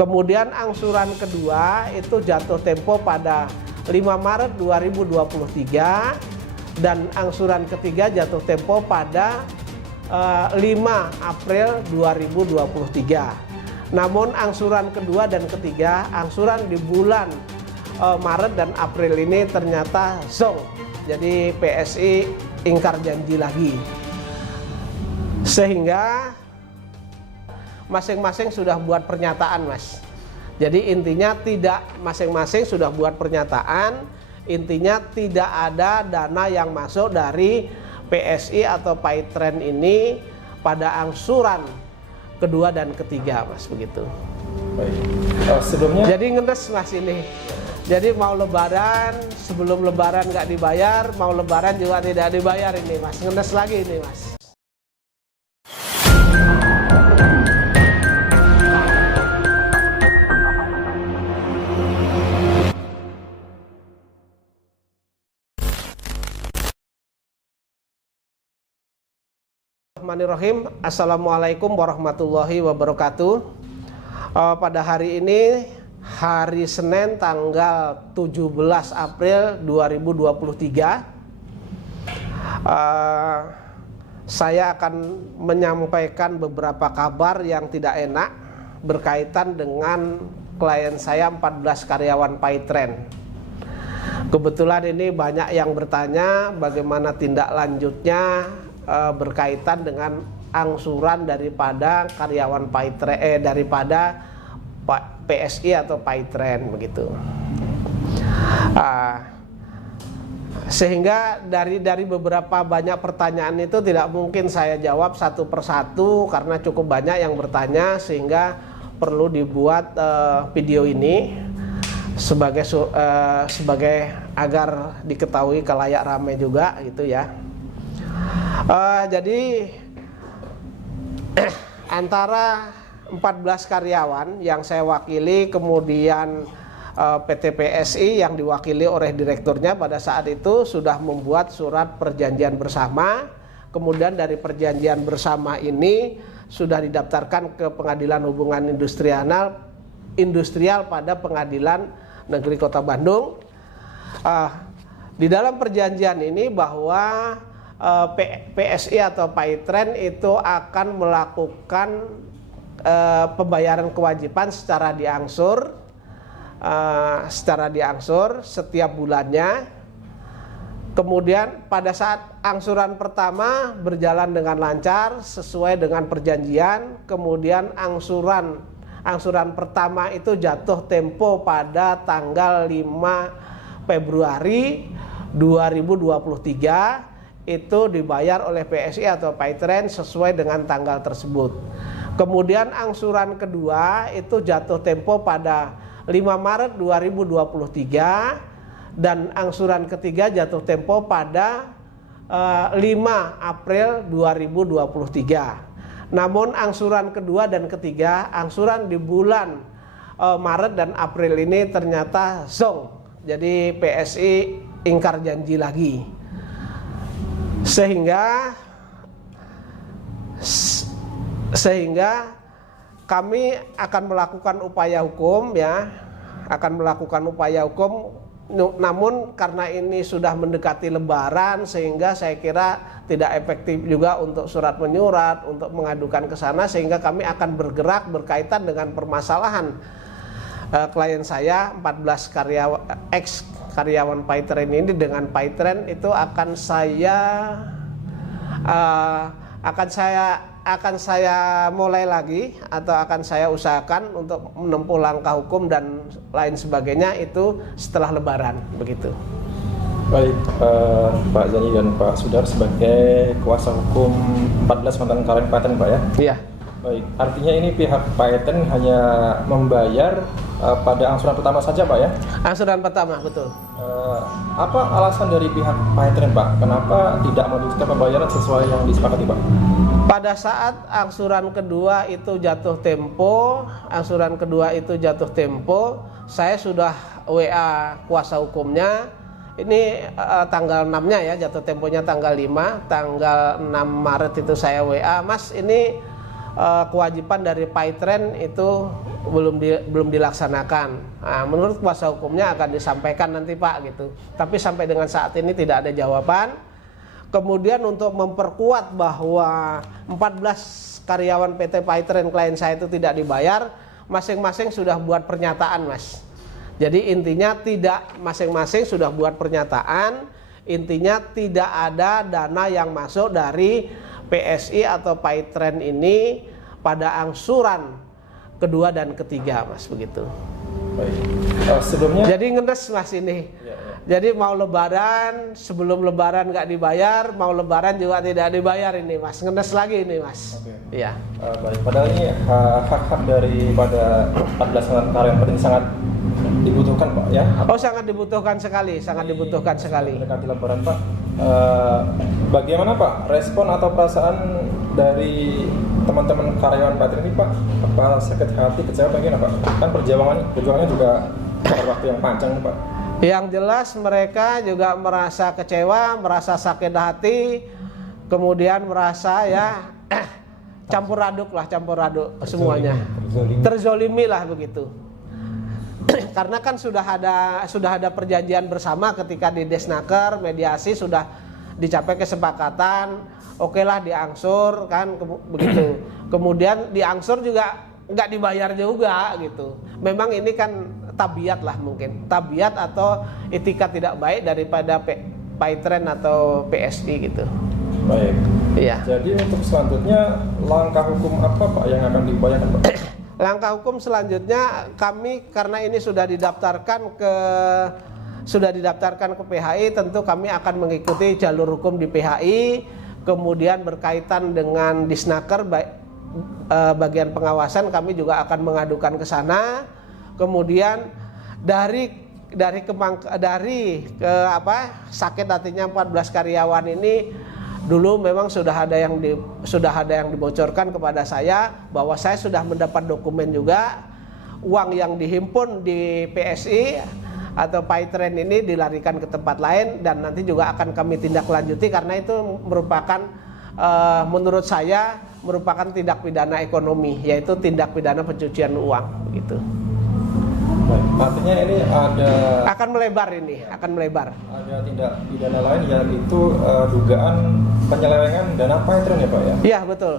Kemudian angsuran kedua itu jatuh tempo pada 5 Maret 2023 dan angsuran ketiga jatuh tempo pada 5 April 2023. Namun angsuran kedua dan ketiga, angsuran di bulan Maret dan April ini ternyata zong. Jadi PSI ingkar janji lagi. Sehingga masing-masing sudah buat pernyataan, Mas. Jadi intinya tidak, masing-masing sudah buat pernyataan, intinya tidak ada dana yang masuk dari PSI atau Paytren ini pada angsuran kedua dan ketiga, Mas, begitu. Baik. Sebelumnya jadi ngedes, Mas, ini. Jadi mau lebaran, sebelum lebaran nggak dibayar, mau lebaran juga tidak dibayar ini, Mas. Ngedes lagi ini, Mas. Bismillahirrahmanirrahim. Assalamualaikum warahmatullahi wabarakatuh. Pada hari ini, hari Senin tanggal 17 April 2023, saya akan menyampaikan beberapa kabar yang tidak enak berkaitan dengan klien saya 14 karyawan Paytren. Kebetulan ini banyak yang bertanya bagaimana tindak lanjutnya berkaitan dengan angsuran daripada karyawan Paytren, daripada PSI atau Paytren, begitu. Sehingga dari beberapa banyak pertanyaan itu tidak mungkin saya jawab satu persatu karena cukup banyak yang bertanya, sehingga perlu dibuat video ini sebagai agar diketahui kalayak rame juga, gitu ya. Jadi antara 14 karyawan yang saya wakili, kemudian PT PSI yang diwakili oleh direkturnya pada saat itu sudah membuat surat perjanjian bersama. Kemudian dari perjanjian bersama ini sudah didaftarkan ke Pengadilan Hubungan Industrial pada Pengadilan Negeri Kota Bandung. Di dalam perjanjian ini bahwa PSI atau Paytren itu akan melakukan pembayaran kewajiban secara diangsur setiap bulannya. Kemudian pada saat angsuran pertama berjalan dengan lancar sesuai dengan perjanjian, kemudian angsuran pertama itu jatuh tempo pada tanggal 5 Februari 2023. Itu dibayar oleh PSI atau Paytren sesuai dengan tanggal tersebut. Kemudian angsuran kedua itu jatuh tempo pada 5 Maret 2023 dan angsuran ketiga jatuh tempo pada 5 April 2023. Namun angsuran kedua dan ketiga, angsuran di bulan Maret dan April ini ternyata zong. Jadi PSI ingkar janji lagi. Sehingga kami akan melakukan upaya hukum, ya, namun karena ini sudah mendekati Lebaran, sehingga saya kira tidak efektif juga untuk surat menyurat untuk mengadukan ke sana, sehingga kami akan bergerak berkaitan dengan permasalahan klien saya 14 ex karyawan Paytren ini dengan Paytren itu akan saya mulai lagi atau akan saya usahakan untuk menempuh langkah hukum dan lain sebagainya itu setelah Lebaran, begitu. Baik, Pak Zani dan Pak Sudar sebagai kuasa hukum 14 mantan karyawan Paytren, Pak, ya? Iya. Baik, artinya ini pihak Paytren hanya membayar pada angsuran pertama saja, Pak, ya? Angsuran pertama, betul. Apa alasan dari pihak Paytren, Pak? Kenapa tidak melanjutkan pembayaran sesuai yang disepakati, Pak? Pada saat angsuran kedua itu jatuh tempo, saya sudah WA kuasa hukumnya. Ini tanggal 6-nya ya, jatuh temponya tanggal 5, tanggal 6 Maret itu saya WA, Mas, ini kewajiban dari Paitren itu belum dilaksanakan. Nah, menurut kuasa hukumnya akan disampaikan nanti Pak gitu. Tapi sampai dengan saat ini tidak ada jawaban. Kemudian untuk memperkuat bahwa 14 karyawan PT Paitren klien saya itu tidak dibayar, masing-masing sudah buat pernyataan Mas. Jadi intinya masing-masing sudah buat pernyataan, intinya tidak ada dana yang masuk dari PSI atau Paitren ini pada angsuran kedua dan ketiga Mas, begitu. Baik. Sebelumnya jadi ngenes Mas ini. Ya. Jadi mau lebaran, sebelum lebaran nggak dibayar, mau lebaran juga tidak dibayar ini Mas. Ngenes lagi ini Mas. Oke. Iya. Baik. Padahal ini hak-hak daripada 14 karyawan ini sangat dibutuhkan Pak ya. Oh sangat dibutuhkan sekali, sangat dibutuhkan sekali. Mendekati lebaran Pak. Bagaimana Pak respon atau perasaan dari teman-teman karyawan Paitren ini Pak? Apa sakit hati, kecewa, bagaimana Pak? Kan perjuangannya juga waktu yang panjang Pak. Yang jelas mereka juga merasa kecewa, merasa sakit hati, kemudian merasa ya campur aduk semuanya. Terzolimi lah begitu. Karena kan sudah ada perjanjian bersama ketika di Desnaker mediasi sudah dicapai kesepakatan, okelah diangsur kan begitu. Kemudian diangsur juga nggak dibayar juga gitu. Memang ini kan tabiat lah mungkin, tabiat atau etikat tidak baik daripada Paitren atau PSI gitu. Baik. Iya. Jadi untuk selanjutnya langkah hukum apa Pak yang akan dibayarkan Pak? Langkah hukum selanjutnya kami karena ini sudah didaftarkan ke PHI, tentu kami akan mengikuti jalur hukum di PHI. Kemudian berkaitan dengan Disnaker bagian pengawasan kami juga akan mengadukan ke sana. Kemudian dari sakit hatinya 14 karyawan ini dulu memang sudah ada yang dibocorkan kepada saya bahwa saya sudah mendapat dokumen juga uang yang dihimpun di PSI atau Paitren ini dilarikan ke tempat lain dan nanti juga akan kami tindak lanjuti karena itu merupakan menurut saya merupakan tindak pidana ekonomi, yaitu tindak pidana pencucian uang begitu. Artinya ini akan melebar. Ada tindak pidana lain yaitu dugaan penyelewengan dana Paitren ya Pak ya? Iya betul.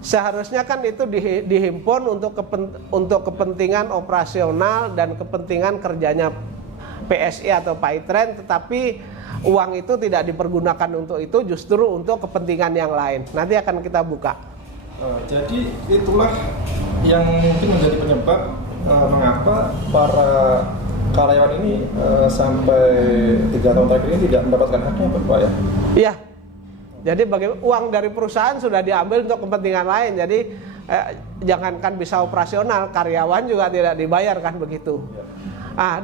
Seharusnya kan itu dihimpun untuk kepentingan operasional dan kepentingan kerjanya PSI atau Paitren, tetapi uang itu tidak dipergunakan untuk itu, justru untuk kepentingan yang lain. Nanti akan kita buka. Jadi itulah yang mungkin menjadi penyebab mengapa para karyawan ini sampai 3 tahun terakhir ini tidak mendapatkan haknya Pak ya? Iya. Jadi uang dari perusahaan sudah diambil untuk kepentingan lain. Jadi jangankan bisa operasional, karyawan juga tidak dibayar kan begitu.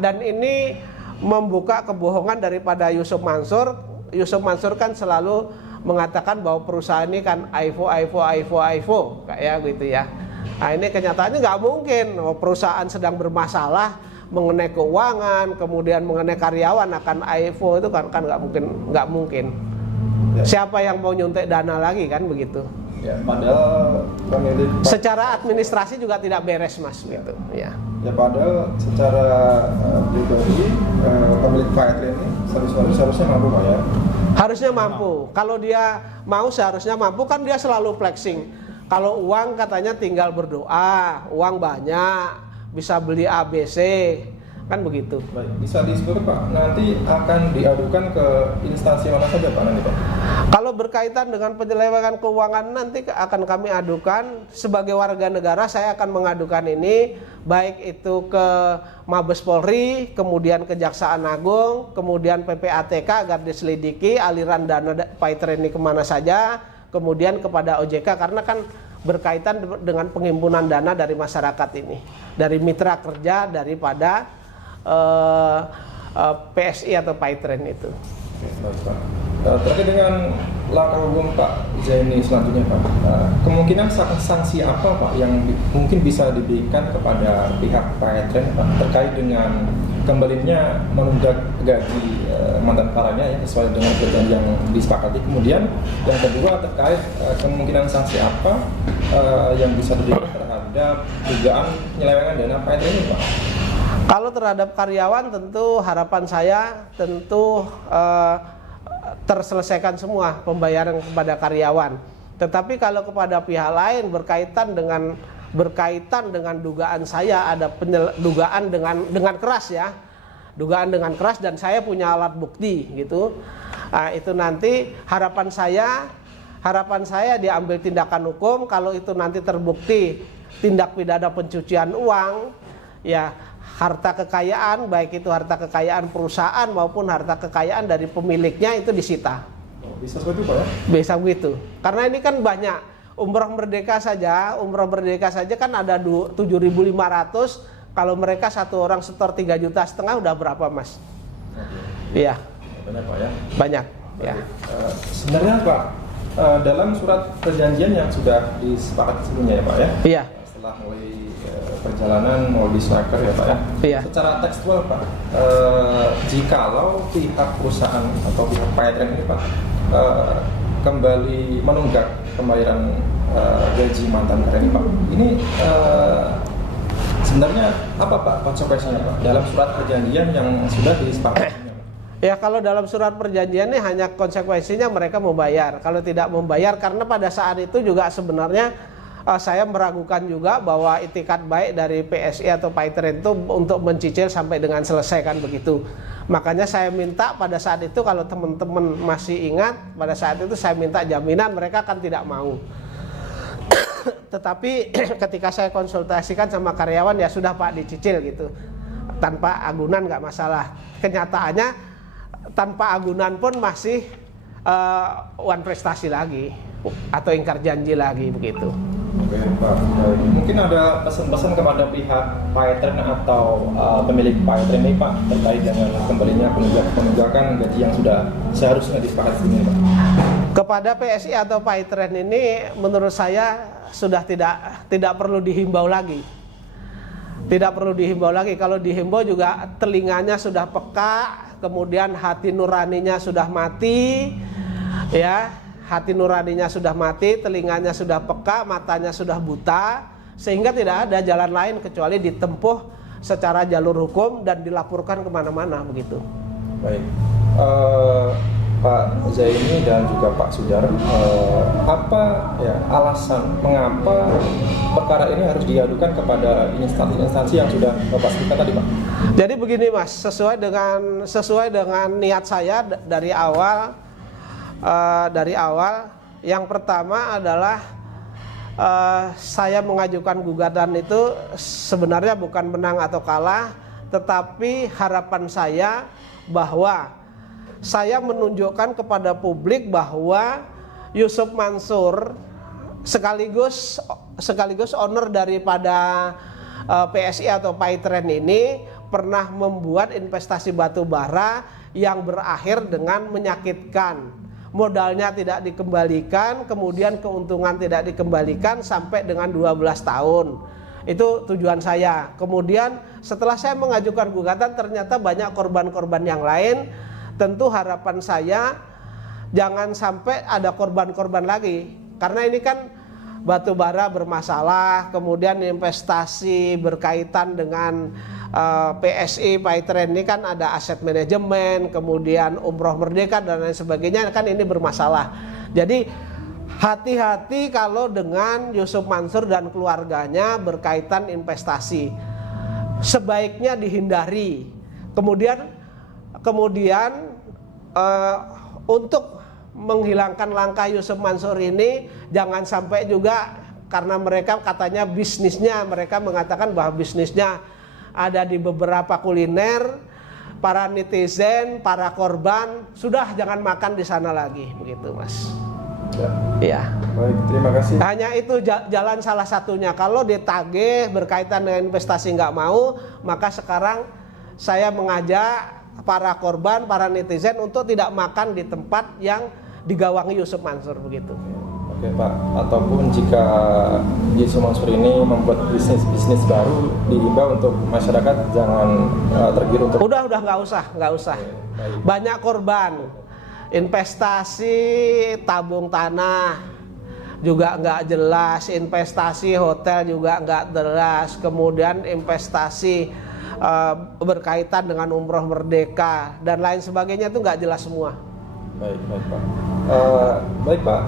Dan ini membuka kebohongan daripada Yusuf Mansur. Yusuf Mansur kan selalu mengatakan bahwa perusahaan ini kan AIFO kayak gitu ya. Nah ini kenyataannya nggak mungkin. Perusahaan sedang bermasalah mengenai keuangan, kemudian mengenai karyawan akan AIFO itu kan nggak mungkin. Ya. Siapa yang mau nyuntik dana lagi kan begitu? Ya, padahal pemilik secara administrasi juga tidak beres Mas gitu. Ya. Ya padahal secara pribadi pemilik Paitren ini seharusnya mampu Pak ya. Harusnya mampu. Kalau dia mau seharusnya mampu, kan dia selalu flexing. Kalau uang katanya tinggal berdoa, uang banyak, bisa beli ABC, kan begitu. Baik, bisa disebut Pak, nanti akan diadukan ke instansi mana saja Pak nanti Pak? Kalau berkaitan dengan penyelewengan keuangan nanti akan kami adukan sebagai warga negara. Saya akan mengadukan ini baik itu ke Mabes Polri, kemudian Kejaksaan Agung, kemudian PPATK agar diselidiki aliran dana Paitren ini kemana saja, kemudian kepada OJK karena kan berkaitan dengan penghimpunan dana dari masyarakat ini, dari mitra kerja daripada PSI atau Paitren itu. Oke, baik Pak. Terkait dengan langkah hukum Pak Zaini selanjutnya Pak, kemungkinan sanksi apa Pak yang mungkin bisa diberikan kepada pihak Paetren Pak terkait dengan kembalinya menunggak gaji mantan karanya ya sesuai dengan perjanjian yang disepakati. Kemudian yang kedua terkait kemungkinan sanksi apa yang bisa diberikan terhadap dugaan penyelewengan dana Paetren ini Pak. Kalau terhadap karyawan tentu harapan saya tentu terselesaikan semua pembayaran kepada karyawan. Tetapi kalau kepada pihak lain berkaitan dengan dugaan saya ada dugaan dengan keras ya, dugaan dengan keras dan saya punya alat bukti gitu. Itu nanti harapan saya diambil tindakan hukum. Kalau itu nanti terbukti tindak pidana pencucian uang, ya harta kekayaan, baik itu harta kekayaan perusahaan maupun harta kekayaan dari pemiliknya itu disita. Bisa seperti itu Pak ya? Bisa begitu. Karena ini kan banyak. Umroh merdeka saja kan ada 7.500. Kalau mereka satu orang setor 3,5 juta udah berapa Mas? Iya. Banyak Pak ya? Banyak. Ya. Sebenarnya Pak, dalam surat perjanjian yang sudah disepakati sebelumnya ya Pak ya? Iya. Setelah mulai perjalanan mau disnaker ya Pak ya? Iya. Secara tekstual Pak, jikalau pihak perusahaan atau pihak Paetren ini Pak kembali menunggak pembayaran gaji mantan karyawan Pak, ini sebenarnya apa Pak konsekuensinya Pak dalam surat perjanjian yang sudah disepakati? Ya kalau dalam surat perjanjian ini hanya konsekuensinya mereka membayar. Kalau tidak membayar, karena pada saat itu juga sebenarnya saya meragukan juga bahwa itikat baik dari PSI atau Paetren itu untuk mencicil sampai dengan selesai kan begitu. Makanya saya minta pada saat itu, kalau teman-teman masih ingat, pada saat itu saya minta jaminan, mereka kan tidak mau. Tetapi ketika saya konsultasikan sama karyawan, ya sudah Pak dicicil gitu, tanpa agunan nggak masalah. Kenyataannya tanpa agunan pun masih wan prestasi lagi atau ingkar janji lagi begitu. Oke Pak, mungkin ada pesan-pesan kepada pihak Paetren atau pemilik Paetren ini Pak terkait dengan kembalinya penunggak gaji yang sudah seharusnya disepakati ini Pak. Kepada PSI atau Paetren ini menurut saya sudah tidak perlu dihimbau lagi. Tidak perlu dihimbau lagi. Kalau dihimbau juga telinganya sudah peka, kemudian hati nuraninya sudah mati, ya. Hati nuraninya sudah mati, telinganya sudah peka, matanya sudah buta, sehingga tidak ada jalan lain kecuali ditempuh secara jalur hukum dan dilaporkan kemana-mana begitu. Baik, Pak Zaini dan juga Pak Sudar, apa ya alasan mengapa perkara ini harus diadukan kepada instansi yang sudah Bapak sebutkan tadi Pak? Jadi begini Mas, sesuai dengan niat saya dari awal. Yang pertama adalah saya mengajukan gugatan itu sebenarnya bukan menang atau kalah, tetapi harapan saya bahwa saya menunjukkan kepada publik bahwa Yusuf Mansur sekaligus owner daripada PSI atau Paetren ini pernah membuat investasi batu bara yang berakhir dengan menyakitkan. Modalnya tidak dikembalikan, kemudian keuntungan tidak dikembalikan sampai dengan 12 tahun. Itu tujuan saya. Kemudian setelah saya mengajukan gugatan, ternyata banyak korban-korban yang lain. Tentu harapan saya jangan sampai ada korban-korban lagi. Karena ini kan batu bara bermasalah, kemudian investasi berkaitan dengan PSI, Paetren ini kan ada aset manajemen, kemudian umroh merdeka dan lain sebagainya, kan ini bermasalah. Jadi hati-hati kalau dengan Yusuf Mansur dan keluarganya berkaitan investasi, sebaiknya dihindari. Kemudian untuk menghilangkan langkah Yusuf Mansur ini, jangan sampai juga karena mereka katanya bisnisnya, mereka mengatakan bahwa bisnisnya ada di beberapa kuliner, para netizen, para korban sudah jangan makan di sana lagi, begitu Mas. Ya. Baik, terima kasih. Hanya itu jalan salah satunya. Kalau ditagih berkaitan dengan investasi nggak mau, maka sekarang saya mengajak para korban, para netizen untuk tidak makan di tempat yang digawangi Yusuf Mansur begitu. Oke Pak, ataupun jika Yusuf Mansur ini membuat bisnis baru, diimbau untuk masyarakat jangan tergiur untuk... Udah nggak usah. Baik. Banyak korban, investasi tabung tanah juga nggak jelas, investasi hotel juga nggak jelas, kemudian investasi berkaitan dengan umroh merdeka dan lain sebagainya itu nggak jelas semua. Baik Pak. Baik Pak.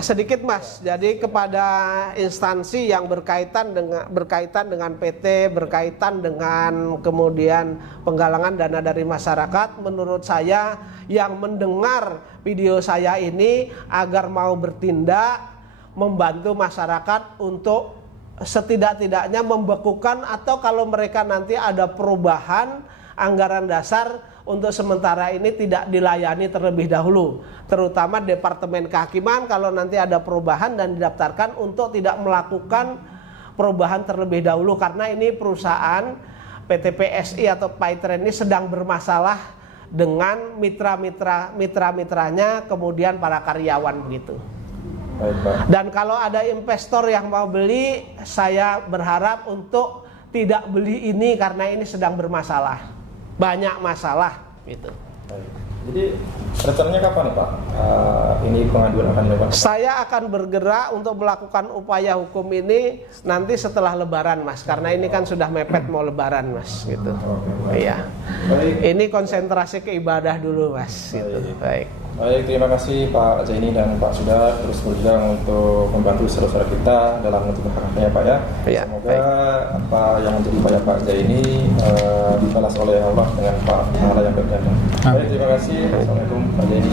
Sedikit Mas, jadi kepada instansi yang berkaitan dengan PT, berkaitan dengan kemudian penggalangan dana dari masyarakat, menurut saya yang mendengar video saya ini agar mau bertindak membantu masyarakat untuk setidak-tidaknya membekukan, atau kalau mereka nanti ada perubahan anggaran dasar untuk sementara ini tidak dilayani terlebih dahulu, terutama Departemen Kehakiman kalau nanti ada perubahan dan didaftarkan untuk tidak melakukan perubahan terlebih dahulu, karena ini perusahaan PT PSI atau Paitren ini sedang bermasalah dengan mitra-mitranya, kemudian para karyawan begitu. Baik Pak. Dan kalau ada investor yang mau beli, saya berharap untuk tidak beli ini karena ini sedang bermasalah. Banyak masalah gitu. Baik. Jadi rencananya kapan Pak ini pengaduan akan dilakukan? Saya akan bergerak untuk melakukan upaya hukum ini nanti setelah Lebaran Mas, karena ini kan sudah mepet mau Lebaran Mas gitu. Iya. Baik. Ini konsentrasi ke ibadah dulu Mas gitu. Baik. Baik, terima kasih Pak Zaini dan Pak Sudar terus berjuang untuk membantu saudara-saudara kita dalam menuntut hak-haknya Pak ya. Ya, Semoga baik. apa yang menjadi upaya Pak Zaini dibalas oleh Allah dengan pahala yang berlimpah. Baik, terima kasih. Assalamualaikum Pak Zaini.